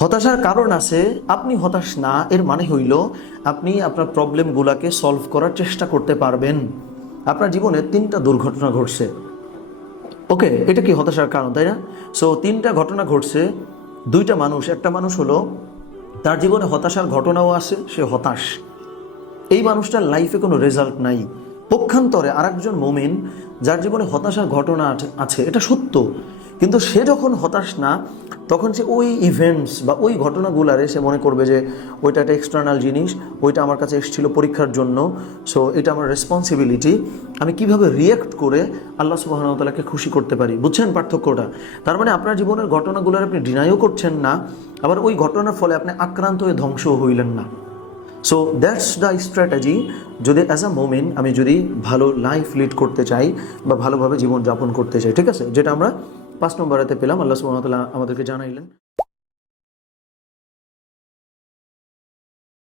হতাশার কারণ আছে, আপনি হতাশ না, এর মানে হইল আপনি আপনার প্রবলেমগুলোকে সলভ করার চেষ্টা করতে পারবেন। আপনার জীবনে 3টা দুর্ঘটনা ঘটছে, ওকে, এটা কি হতাশার কারণ, তাই না? সো 3টা ঘটনা ঘটছে, 2টা মানুষ, একটা মানুষ হলো তার জীবনে হতাশার ঘটনাও আছে, সে হতাশ, এই মানুষটার লাইফে কোনো রেজাল্ট নাই। পক্ষান্তরে আরেকজন মুমিন যার জীবনে হতাশার ঘটনা আছে, এটা সত্য, কিন্তু সে যখন হতাশ না, তখন সে ওই ইভেন্টস বা ওই ঘটনাগুলারে সে মনে করবে যে ওইটা একটা এক্সটার্নাল জিনিস, ওইটা আমার কাছে এসেছিল পরীক্ষার জন্য, সো এটা আমার রেসপন্সিবিলিটি, আমি কিভাবে রিয়েক্ট করে আল্লাহ সুবহানাহু ওয়া তাআলাকে খুশি করতে পারি। বুঝছেন পার্থক্যটা? তার মানে আপনার জীবনের ঘটনাগুলোর আপনি ডিনাইও করছেন না, আবার ওই ঘটনার ফলে আপনি আক্রান্ত হয়ে ধ্বংসও হইলেন না। So that's the strategy. যদি অ্যাজ আ মোমেন আমি যদি ভালো লাইফ লিড করতে চাই বা ভালোভাবে জীবনযাপন করতে চাই, ঠিক আছে, যেটা আমরা 5 নম্বরেতে পেলাম, আল্লাহ সুবহানাহু ওয়া তাআলা আমাদেরকে জানাইলেন।